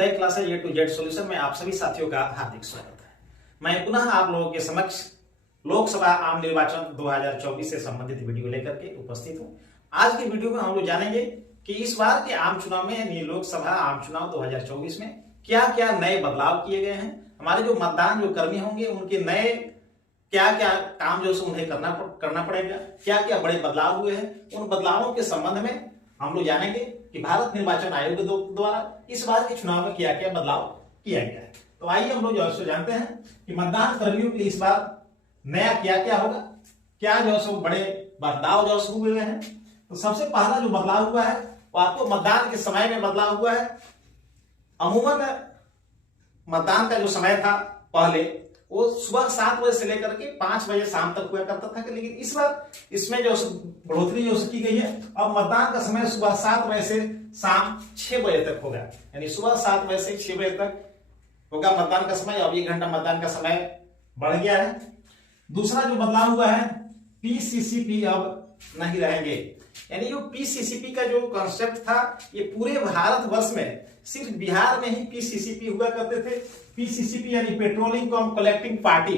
Uday class A to Z solution में आप सभी साथियों का हार्दिक स्वागत है। मैं पुनः आप लोगों के समक्ष लोकसभा आम निर्वाचन 2024 से संबंधित वीडियो लेकर के उपस्थित हूं। आज की वीडियो में हम लोग जानेंगे कि इस बार के आम चुनाव में यानी लोकसभा आम चुनाव 2024 में क्या क्या नए बदलाव किए गए हैं। हमारे जो मतदान जो कर्मी होंगे उनके नए क्या क्या काम जो उन्हें करना पड़ेगा, क्या क्या बड़े बदलाव हुए हैं, उन बदलावों के संबंध में हम लोग जानेंगे कि भारत निर्वाचन आयोग द्वारा इस बार के चुनाव में क्या क्या बदलाव किया गया है। तो आइए हम लोग जो है जानते हैं कि मतदान कर्मियों के लिए इस बार नया क्या क्या होगा, क्या जो है बड़े बदलाव जो हुए हैं। तो सबसे पहला जो बदलाव हुआ है वो आपको मतदान के समय में बदलाव हुआ है। अमूमन मतदान का जो समय था पहले वो सुबह 7 बजे से लेकर के 5 बजे शाम तक हुआ करता था, लेकिन इस बार इसमें जो बढ़ोतरी जो की गई है। अब मतदान का समय सुबह 7 बजे से शाम 6 बजे तक होगा, यानी सुबह 7 बजे से 6 बजे तक होगा मतदान का समय। अब 1 घंटा मतदान का समय बढ़ गया है। दूसरा जो बदलाव हुआ है, पीसीसीपी अब नहीं रहेंगे, यानी जो पीसीसीपी का जो कॉन्सेप्ट था ये पूरे भारतवर्ष में सिर्फ बिहार में ही पीसीसीपी हुआ करते थे। पीसीसीपी यानी पेट्रोलिंग कम कलेक्टिंग पार्टी,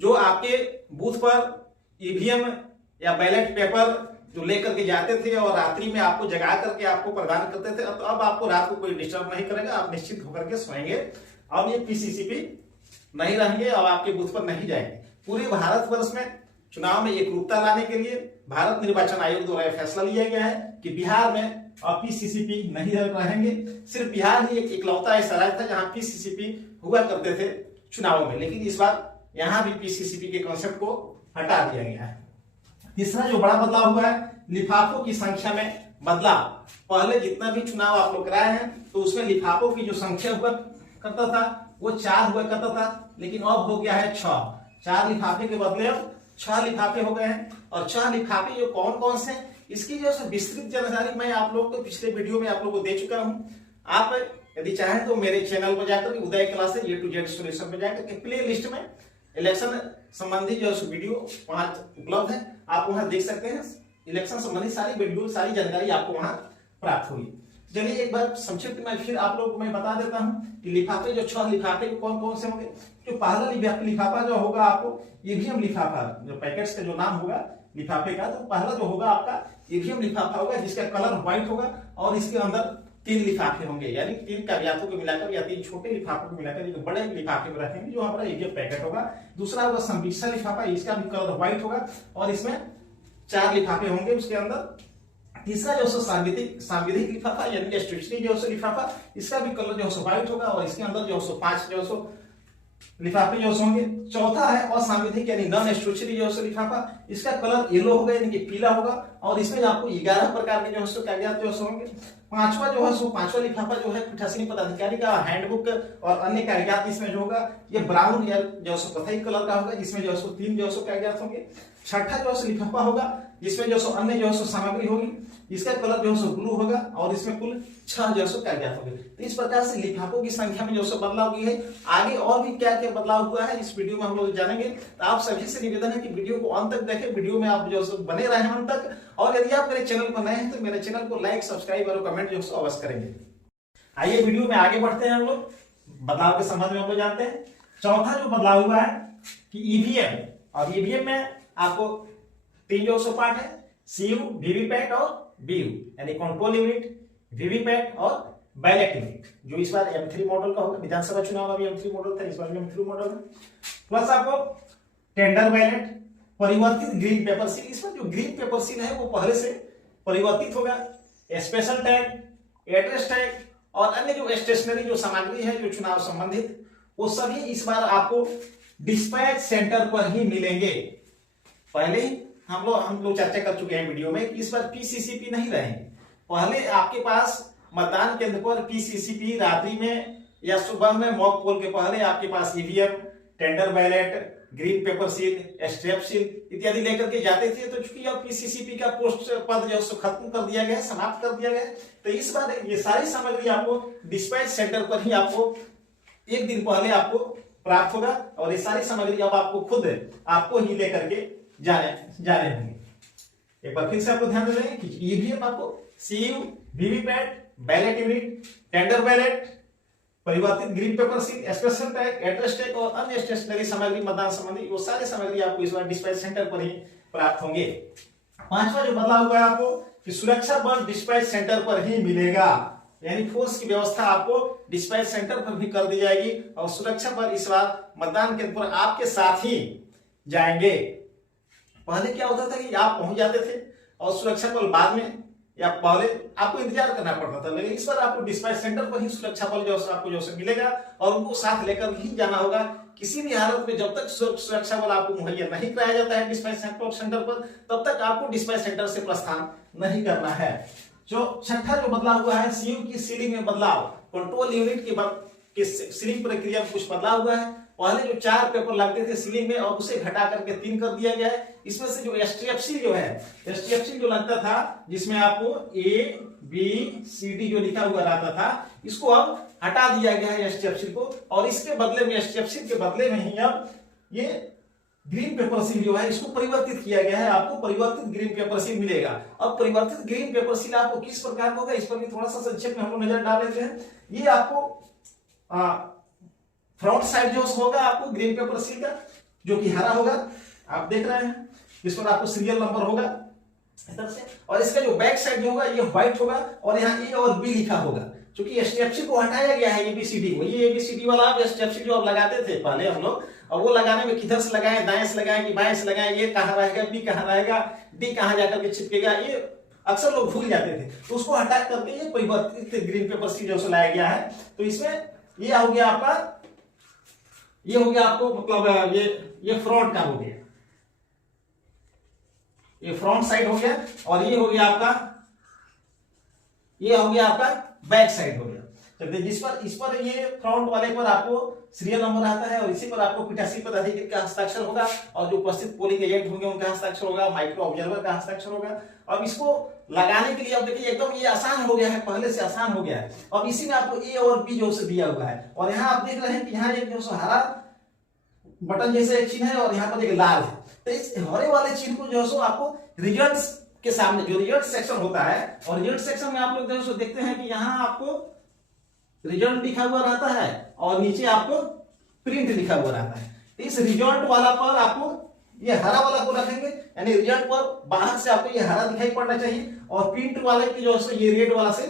जो आपके बूथ पर ईवीएम या बैलेट पेपर जो लेकर के जाते थे और रात्रि में आपको जगा करके आपको प्रदान करते थे। तो अब आपको रात को कोई डिस्टर्ब नहीं करेगा, आप निश्चिंत होकर के सोएंगे। अब ये पीसीसीपी नहीं रहेंगे, अब आपके बूथ पर नहीं जाएंगे। पूरे भारतवर्ष में चुनाव में एकरूपता लाने के लिए भारत निर्वाचन आयोग द्वारा फैसला लिया गया है कि बिहार में अब पीसीसीपी नहीं रहेंगे। सिर्फ बिहार ही एक इकलौता ऐसा राज्य था जहां पीसीसीपी हुआ करते थे चुनावों में, लेकिन इस बार यहां भी पीसीसीपी के कॉन्सेप्ट को हटा दिया गया है। तीसरा जो बड़ा बदलाव हुआ है, लिफाफों की संख्या में बदलाव। पहले जितना भी चुनाव आप लोग कराए हैं तो उसमें लिफाफों की जो संख्या हुआ करता था वो 4 हुआ करता था, लेकिन अब हो गया है 6। 4 लिफाफे के बदले अब 6 लिफाफे हो गए हैं। और 6 लिफाफे जो कौन कौन से इसकी जो विस्तृत जानकारी मैं आप लोग को पिछले वीडियो में आप लोग को दे चुका हूं। आप यदि चाहें तो मेरे चैनल पर जाकर Uday class A to Z solution पर जाकर के प्ले लिस्ट में इलेक्शन संबंधी जो वीडियो 5 उपलब्ध है, आप वहां देख सकते हैं। इलेक्शन संबंधी सारी वीडियो सारी जानकारी आपको वहां प्राप्त होगी। चलिए एक बार संक्षिप्त में फिर आप लोग को मैं बता देता हूं कि लिफाफे जो 6 लिफाफे कौन कौन से होंगे। जो पहला लिफाफा जो होगा आपको ईवीएम लिफाफा, जो पैकेट्स का जो नाम होगा लिफाफे का, तो पहला जो होगा आपका ईवीएम लिफाफा होगा जिसका कलर व्हाइट होगा और इसके अंदर 3 लिफाफे होंगे, यानी 3 कागजातों को मिलाकर या 3 छोटे लिफाफों को मिलाकर एक बड़े लिफाफे में रखेंगे जो हमारा ईवीएम पैकेट होगा। दूसरा होगा संवीक्षा लिफाफा, इसका भी कलर व्हाइट होगा और इसमें 4 लिफाफे होंगे उसके अंदर। तीसरा जो सांविधिक लिफाफा यानी स्टेशनरी जो लिफाफा, इसका भी कलर जो व्हाइट होगा और इसके अंदर जो 5 जो लिफाफे जो होंगे। चौथा है असंवैधानिक यानी नॉन स्टेशनरी जो लिफाफा, इसका कलर येलो होगा यानी कि पीला होगा और इसमें आपको 11 प्रकार के जो कागजात जो होंगे। पांचवा जो है पांचवा लिफाफा जो है पीठासीन पदाधिकारी का हैंडबुक और अन्य कागजात इसमें जो होगा ये ब्राउन या जो कथई कलर का होगा, जिसमें जो 3 जो कागजात होंगे। छठा जो लिफाफा होगा जिसमें जो अन्य जो सामग्री होगी, इसका कलर जो ब्लू होगा और इसमें कुल 6 जो कागजात होंगे। तो इस प्रकार से लिफाफों की संख्या में जो बदलाव हुई है। आगे और भी क्या क्या बदलाव हुआ है इस वीडियो में हम लोग जानेंगे। तो आप सभी से निवेदन है कि वीडियो को अंत तक देखें, वीडियो में आप जो बने रहे अंत तक। और यदि आप मेरे चैनल पर नए हैं तो मेरे चैनल को लाइक सब्सक्राइब और कमेंट जो अवश्य करेंगे। आइए वीडियो में आगे बढ़ते हैं, हम लोग बदलाव के संबंध में हम लोग जानते हैं। चौथा जो बदलाव हुआ है कि ईवीएम, और ईवीएम में आपको 3 जो पार्ट है, सीयू, वीवीपैट और बीयू, यानी कंट्रोल यूनिट, वीवीपैट और बैलेट यूनिट, जो इस बार M3 मॉडल का होगा। विधानसभा चुनाव में भी M3 मॉडल था, इस बार भी M3 मॉडल है। प्लस आपको टेंडर बैलेट, परिवर्तित ग्रीन पेपर सील, इस पर जो ग्रीन पेपर सील है वो पहले से परिवर्तित होगा। स्पेशल टैग, एड्रेस टैग और अन्य जो स्टेशनरी जो सामग्री है जो चुनाव संबंधित, वो सभी इस बार आपको डिस्पैच सेंटर पर ही मिलेंगे। पहले ही हम लोग चर्चा कर चुके हैं वीडियो में कि इस बार पीसीसीपी नहीं रहेंगे। पहले आपके पास मतदान केंद्र पर पीसीसीपी रात्रि में या सुबह में मॉक पोल के पहले आपके पास EVM, tender ballot, green paper seal, step seal इत्यादि लेकर के जाते थे। तो चूंकि अब पीसीसीपी का पोस्ट पद जो खत्म कर दिया गया है, समाप्त कर दिया गया है, तो इस बार ये सारी सामग्री आपको डिस्पैच सेंटर पर ही आपको 1 दिन पहले आपको प्राप्त होगा और ये सारी सामग्री अब आपको खुद आपको ही लेकर के जाने होंगे। एक बार फिर से आपको ध्यान दें कि ईवीएम आपको CU, VVPAT, ballot unit, tender ballot, परिवर्तित green paper sheet, special tag, address tag और अन्य स्टेशनरी सामग्री मतदान संबंधी वो सारी सामग्री आपको इस बार डिस्पैच सेंटर पर ही प्राप्त होंगे। पांचवा जो बदलाव हुआ है आपको कि सुरक्षा बल डिस्पैच सेंटर पर ही मिलेगा, यानी फोर्स की व्यवस्था आपको डिस्पैच सेंटर पर भी कर दी जाएगी और सुरक्षा बल इस बार मतदान केंद्र पर आपके साथ ही जाएंगे। पहले क्या होता था कि आप पहुंच जाते थे और सुरक्षा बल बाद में या पहले आपको इंतजार करना पड़ता था, लेकिन इस बार आपको डिस्पैच सेंटर पर ही सुरक्षा बल जो आपको जो मिलेगा और उनको साथ लेकर ही जाना होगा। किसी भी हालत में जब तक सुरक्षा बल आपको मुहैया नहीं कराया जाता है डिस्पैच सेंटर पर, तब तक आपको डिस्पैच सेंटर से प्रस्थान नहीं करना है। जो छठा जो बदलाव हुआ है, सीयू की सीलिंग में बदलाव, कंट्रोल यूनिट की सीलिंग प्रक्रिया में कुछ बदलाव हुआ है। पहले जो 4 पेपर लगते थे सीलिंग में और उसे घटा करके 3 कर दिया गया है। इसमें से जो एसटीएफसी जो है, एसटीएफसी जो लगता था जिसमें आपको ABCD जो लिखा हुआ रहता था, इसको अब हटा दिया गया है एसटीएफसी को, और इसके बदले में एसटीएफसी के बदले में ही अब ये ग्रीन पेपर सील जो है इसको परिवर्तित किया गया है। आपको परिवर्तित ग्रीन पेपर सील मिलेगा। अब परिवर्तित ग्रीन पेपर सील आपको किस प्रकार का होगा, इस पर भी थोड़ा सा संक्षेप में हम लोग नजर डाल लेते हैं। ये आपको फ्रंट साइड जो होगा आपको ग्रीन पेपर सील का, जो कि हरा होगा, आप देख रहे हैं, इस पर आपको सीरियल नंबर होगा इधर से, और इसका जो बैक साइड जो होगा ये व्हाइट होगा और यहाँ ए और बी लिखा होगा। क्योंकि एसटीएफसी को हटाया गया है एबीसीडी को, ये एबीसीडी वाला आप एसटीएफसी जो आप लगाते थे पहले हम लोग, और वो लगाने में किधर से लगाएं, दाएं से लगाएं कि बाएं से लगाएं, ये कहां रहेगा, बी कहां रहेगा, डी कहां जाकर के चिपकेगा, ये अक्सर लोग भूल जाते थे। तो उसको हटा करके ये परिवर्तित ग्रीन पेपर सील जो लाया गया है। तो इसमें ये हो गया आपका, ये हो गया आपको मतलब ये फ्रंट का हो गया, ये फ्रंट साइड हो गया, और ये हो गया आपका, ये हो गया आपका बैक साइड हो गया। चलिए जिस पर इस पर ये फ्रंट वाले पर आपको सीरियल नंबर आता है और इसी पर आपको पीठासीन पदाधिकारी का हस्ताक्षर होगा और जो उपस्थित पोलिंग एजेंट होंगे उनका हस्ताक्षर होगा, माइक्रो ऑब्जर्वर का हस्ताक्षर होगा। अब इसको लगाने के लिए अब देखिए एकदम ये आसान हो गया है, पहले से आसान हो गया है। अब इसी में आपको ए और बी जो से दिया हुआ है, और यहाँ आप देख रहे हैं कि यहाँ एक जो हरा बटन जैसे एक चिन्ह है और यहाँ पर एक लाल है। तो इस हरे वाले चिन्ह को जो है आपको रिजल्ट्स के सामने जो रिजल्ट सेक्शन होता है, और रिजल्ट सेक्शन में आप लोग देखते हैं कि यहाँ आपको रिजल्ट लिखा हुआ रहता है और नीचे आपको प्रिंट लिखा हुआ रहता है। इस रिजल्ट वाला पर आपको ये हरा वाला को रखेंगे, यानी रिजल्ट पर बाहर से आपको ये हरा दिखाई पड़ना चाहिए, और प्रिंट वाले की जो है ये रेड वाला से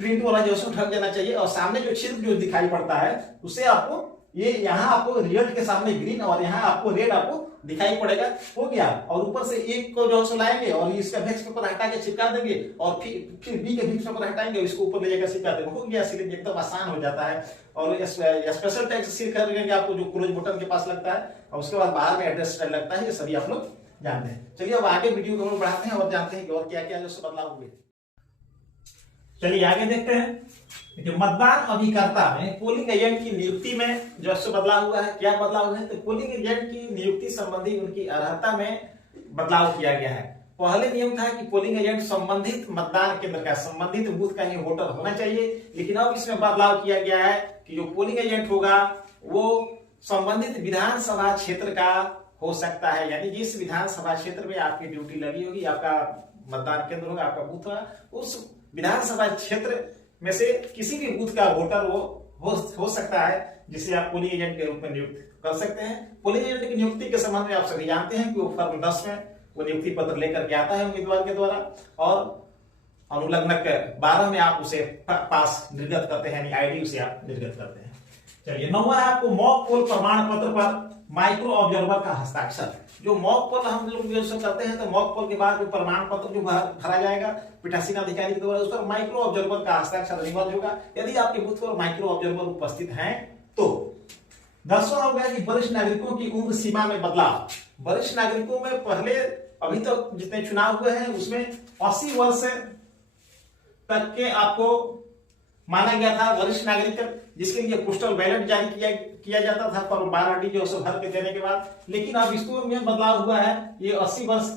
प्रिंट वाला जो है ढक जाना चाहिए, और सामने जो छिद्र जो दिखाई पड़ता है उससे आपको ये यहाँ आपको रिजल्ट के सामने ग्रीन और यहाँ आपको रेड आपको दिखाई पड़ेगा, हो गया। और ऊपर से एक को जो है लाएंगे और इसका वेक्स पेपर हटा के चिपका देंगे, और फिर बी के वेक्स पेपर हटाएंगे और इसको ऊपर ले जाकर चिपका देंगे, हो गया। सीलिंग एकदम आसान हो जाता है। और स्पेशल टैग से सील कर देंगे आपको जो क्लोज बटन के पास लगता है, और उसके बाद बाहर में एड्रेस टैग लगता है, ये सभी आप लोग जानते हैं। चलिए अब आगे वीडियो को हम बढ़ाते हैं और जानते हैं कि और क्या क्या जो बदलाव हुए। चलिए आगे देखते हैं कि मतदान अभिकर्ता में पोलिंग एजेंट की नियुक्ति में जो बदलाव हुआ है। क्या बदलाव हुआ है, तो पोलिंग एजेंट की नियुक्ति संबंधी उनकी अर्हता में बदलाव किया गया है। पहले नियम था कि पोलिंग एजेंट संबंधित मतदान केंद्र का, संबंधित बूथ का ही वोटर होना चाहिए, लेकिन अब इसमें बदलाव किया गया है कि जो पोलिंग एजेंट होगा वो संबंधित विधानसभा क्षेत्र का हो सकता है। यानी जिस विधानसभा क्षेत्र में आपकी ड्यूटी लगी होगी, आपका मतदान केंद्र होगा, आपका बूथ होगा, उस विधानसभा क्षेत्र में से किसी भी बूथ का वोटर वो हो सकता है, जिसे आप पोलिंग एजेंट के रूप में नियुक्त कर सकते हैं। पोलिंग एजेंट की नियुक्ति के संबंध में आप सभी जानते हैं कि वो फॉर्म 10 में वो नियुक्ति पत्र लेकर के आता है उम्मीदवार के द्वारा, और अनुलग्नक 12 में आप उसे पास निर्गत करते हैं, यानी आईडी उसे आप निर्गत करते हैं। चलिए 9वां है आपको मॉक पोल प्रमाण पत्र पर माइक्रो ऑब्जर्वर का हस्ताक्षर। जो मॉक पोल हम लोग करते हैं, तो मॉक पोल के बाद जो प्रमाण पत्र जो भरा जाएगा पीठासीन अधिकारी के द्वारा, उस पर माइक्रो ऑब्जर्वर का हस्ताक्षर अनिवार्य होगा यदि आपके बूथ पर माइक्रो ऑब्जर्वर उपस्थित हैं तो। 10वां हो गया कि वरिष्ठ नागरिकों की उम्र सीमा में बदलाव। वरिष्ठ नागरिकों में पहले अभी तक तो जितने चुनाव हुए हैं उसमें 80 वर्ष तक के आपको माना गया था वरिष्ठ नागरिक, जिसके लिए पोस्टल बैलेट जारी किया जाता था फॉर्म 12D जो भर के देने के बाद। लेकिन अब इसको में बदलाव हुआ है, ये 80 वर्ष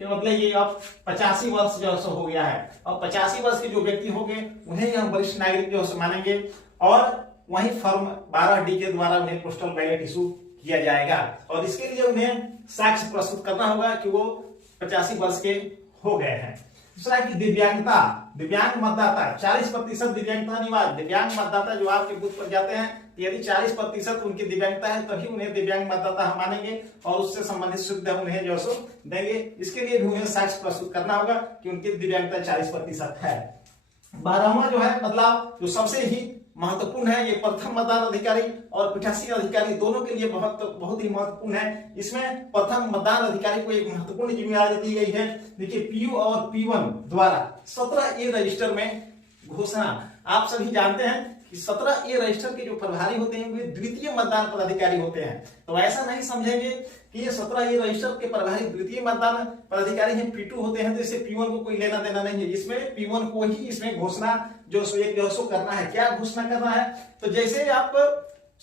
के बदले ये अब 85 वर्ष जो हो गया है। और 85 वर्ष के जो व्यक्ति होंगे उन्हें हम वरिष्ठ नागरिक जो मानेंगे, और वही फॉर्म 12D के द्वारा उन्हें पोस्टल बैलेट इशू किया जाएगा, और इसके लिए उन्हें साक्ष्य प्रस्तुत करना होगा कि वो 85 वर्ष के हो गए हैं। दूसरा कि दिव्यांगता, दिव्यांग मतदाता 40% दिव्यांगता अनिवार्य। दिव्यांग मतदाता जो आपके बूथ पर जाते हैं, यदि 40% उनकी दिव्यांगता है तभी उन्हें दिव्यांग मतदाता हम मानेंगे और उससे संबंधित सुविधा उन्हें जो सो देंगे। इसके लिए भी उन्हें साक्ष्य प्रस्तुत करना होगा कि उनकी दिव्यांगता 40% है। 12वां जो है बदलाव जो सबसे ही महत्वपूर्ण है, ये प्रथम मतदान अधिकारी और पीठासीन अधिकारी दोनों के लिए बहुत ही महत्वपूर्ण है। इसमें प्रथम मतदान अधिकारी को एक महत्वपूर्ण जिम्मेदारी दी गई है। देखिए पीयू और P1 द्वारा 17A रजिस्टर में घोषणा, आप सभी जानते हैं कि 17A रजिस्टर के जो प्रभारी होते हैं वे द्वितीय मतदान पदाधिकारी होते हैं। तो ऐसा नहीं समझेंगे कि ये 17A रजिस्टर के प्रभारी द्वितीय मतदान पदाधिकारी हैं, P2 होते हैं तो इससे P1 को कोई लेना देना नहीं है। इसमें P1 को ही इसमें घोषणा जो करना है। क्या घोषणा करना है? तो जैसे आप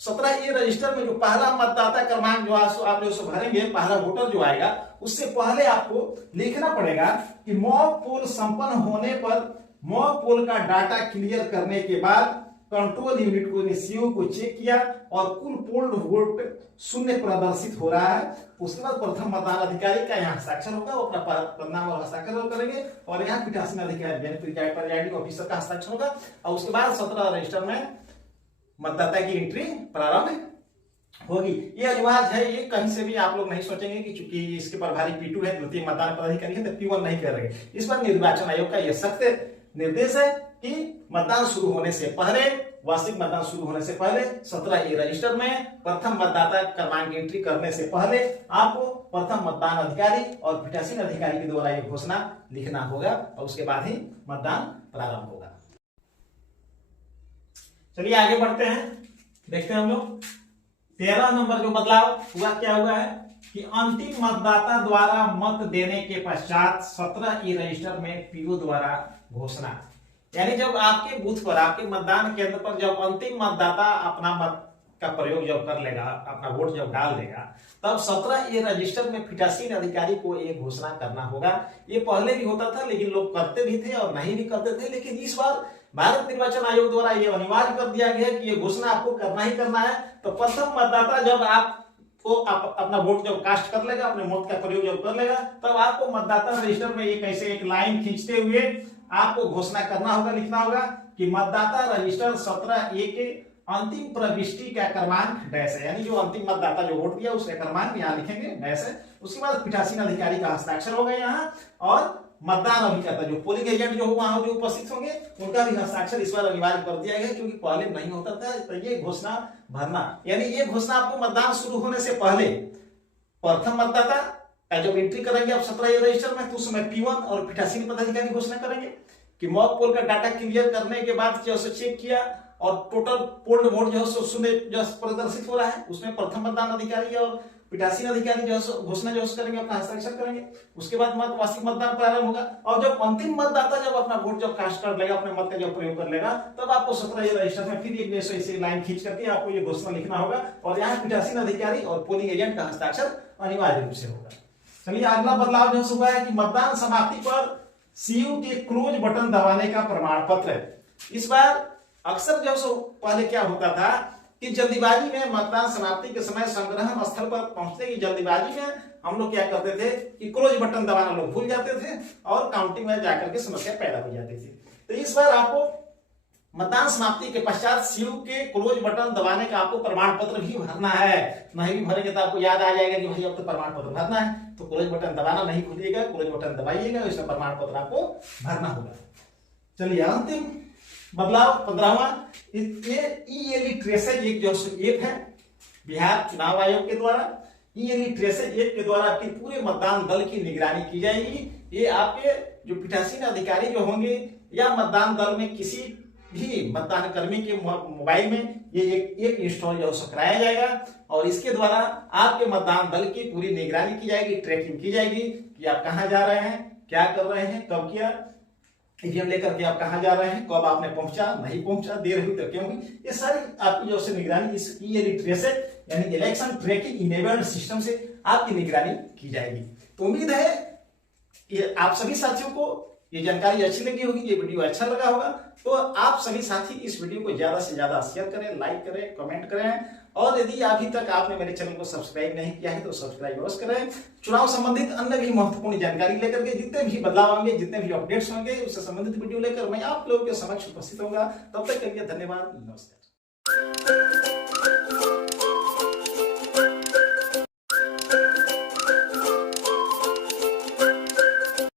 17A रजिस्टर में जो पहला मतदाता क्रमांक जो आप जो भरेंगे, पहला वोटर जो आएगा, उससे पहले आपको लिखना पड़ेगा कि मॉक पोल संपन्न होने पर मॉक पोल का डाटा क्लियर करने के बाद कंट्रोल यूनिट को सीओ को चेक किया और कुल पोल्ड वोट 0 प्रदर्शित हो रहा है। उसके बाद प्रथम मतदान अधिकारी का यहाँ हस्ताक्षर होगा, वो अपना परिणाम और हस्ताक्षर करेंगे और यहाँ पीठासीन अधिकारी ऑफिसर का हस्ताक्षर होगा और उसके बाद 17 रजिस्टर में मतदाता की एंट्री प्रारंभ होगी। ये अनिवार्य है, ये कहीं से भी आप लोग नहीं सोचेंगे कि चूंकि इसके प्रभारी P2 है, द्वितीय मतदान पदाधिकारी है, तो P1 नहीं कर रहे। इस पर निर्वाचन आयोग का यह सख्त निर्देश है कि मतदान शुरू होने से पहले, वार्षिक मतदान शुरू होने से पहले 17A रजिस्टर में प्रथम मतदाता क्रमांक एंट्री करने से पहले आपको प्रथम मतदान अधिकारी और पीठासीन अधिकारी के द्वारा यह घोषणा लिखना होगा और उसके बाद ही मतदान प्रारंभ होगा। चलिए आगे बढ़ते हैं, देखते हैं हम लोग 13 नंबर जो बदलाव हुआ क्या हुआ है कि अंतिम मतदाता द्वारा मत देने के पश्चात 17A रजिस्टर में पीओ द्वारा घोषणा, यानी जब आपके बूथ पर, आपके मतदान केंद्र पर जब अंतिम मतदाता अपना मत का प्रयोग जब कर लेगा, अपना वोट जब डाल देगा, तब 17A रजिस्टर में पीठासीन अधिकारी को एक घोषणा करना होगा। ये पहले भी होता था लेकिन लोग करते भी थे और नहीं भी करते थे, लेकिन इस बार भारत निर्वाचन आयोग द्वारा यह अनिवार्य कर दिया गया कि यह घोषणा आपको करना ही करना है। तो प्रथम मतदाता जब आपको अपना वोट जब कास्ट कर लेगा, अपने मत का प्रयोग जब कर लेगा, तब आपको मतदाता रजिस्टर में एक ऐसे एक लाइन खींचते हुए आपको घोषणा करना होगा, लिखना होगा कि मतदाता रजिस्टर 17A के अंतिम प्रविष्टि का क्रमांक डैश है, यानी जो अंतिम मतदाता जो वोट दिया उसका क्रमांक यहाँ लिखेंगे डैश है। उसके बाद पीठासीन अधिकारी का हस्ताक्षर होगा यहाँ और मतदान अभिकर्ता जो पोलिंग एजेंट जो वहां जो उपस्थित होंगे उनका भी हस्ताक्षर इस बार अनिवार्य कर दिया गया, क्योंकि पहले नहीं होता था। तो ये घोषणा भरना, यानी ये घोषणा आपको मतदान शुरू होने से पहले प्रथम मतदाता का जब एंट्री करेंगे आप 17A रजिस्टर में, तो उस समय P1 और पीठासीन पदाधिकारी घोषणा करेंगे कि मॉक पोल का डाटा क्लियर करने के बाद जो चेक किया और टोटल पोल्ड वोट जो प्रदर्शित हो रहा है, उसमें प्रथम मतदान अधिकारी और पीठासीन अधिकारी जो घोषणा जो करेंगे, अपना हस्ताक्षर करेंगे। उसके बाद वार्षिक मतदान प्रारंभ होगा और जब अंतिम मतदाता जब अपना वोट जब कास्ट कर लेगा, अपने मत का जब प्रयोग कर लेगा, तब आपको 17A रजिस्टर में फिर एक ऐसे लाइन खींच करके आपको ये घोषणा लिखना होगा और यहाँ पीठासीन अधिकारी और पोलिंग एजेंट का हस्ताक्षर अनिवार्य रूप से होगा। चलिए अगला बदलाव जो हुआ है कि मतदान समाप्ति पर सीयू के क्लोज बटन दबाने का प्रमाण पत्र। इस बार अक्सर जो पहले क्या होता था कि जल्दीबाजी में मतदान समाप्ति के समय संग्रहण स्थल पर पहुंचने की जल्दीबाजी में हम लोग क्या करते थे कि क्लोज बटन दबाना लोग भूल जाते थे और काउंटिंग में जाकर के समस्या पैदा हो जाती थी। तो इस बार आपको मतदान समाप्ति के पश्चात सीयू के क्लोज बटन दबाने का आपको प्रमाण पत्र भी भरना है। नहीं भी भरेंगे तो आपको याद आ जाएगा कि भाई अब तो प्रमाण पत्र भरना है, तो क्लोज बटन दबाना नहीं भूलिएगा, क्लोज बटन दबाइएगा, इसमें प्रमाण पत्र आपको भरना होगा। चलिए अंतिम बदलाव 15वां, ई-इलिटरेसी एक जो ऐप है बिहार चुनाव आयोग के द्वारा, ई-इलिटरेसी ऐप के द्वारा आपके पूरे मतदान दल की निगरानी की जाएगी। ये आपके जो पीठासीन अधिकारी जो होंगे या मतदान दल में किसी भी मतदान कर्मी के मोबाइल में ये एक इंस्टॉल जो कराया जाएगा और इसके द्वारा आपके मतदान दल की पूरी निगरानी की जाएगी, ट्रैकिंग की जाएगी कि आप कहां जा रहे हैं, क्या कर रहे हैं, कब किया, ईवीएम लेकर के आप कहां जा रहे हैं, कब आपने पहुंचा, नहीं पहुंचा, देर हुई तो क्यों हुई, ये सारी आपकी जो से निगरानी इस ई-इलिटरेसी यानी इलेक्शन ट्रैकिंग इनेबल्ड सिस्टम से आपकी निगरानी की जाएगी। तो उम्मीद है कि आप सभी साथियों को ये जानकारी अच्छी लगी होगी, ये वीडियो अच्छा लगा होगा, तो आप सभी साथी इस वीडियो को ज्यादा से ज्यादा शेयर करें, लाइक करें, कमेंट करें। और यदि अभी तक आपने मेरे चैनल को सब्सक्राइब नहीं किया है तो सब्सक्राइब अवश्य करें। चुनाव संबंधित अन्य भी महत्वपूर्ण जानकारी लेकर के, जितने भी बदलाव होंगे, जितने भी अपडेट्स होंगे, उससे संबंधित वीडियो लेकर मैं आप लोगों के समक्ष उपस्थित होगा। तब तक के लिए धन्यवाद, नमस्कार।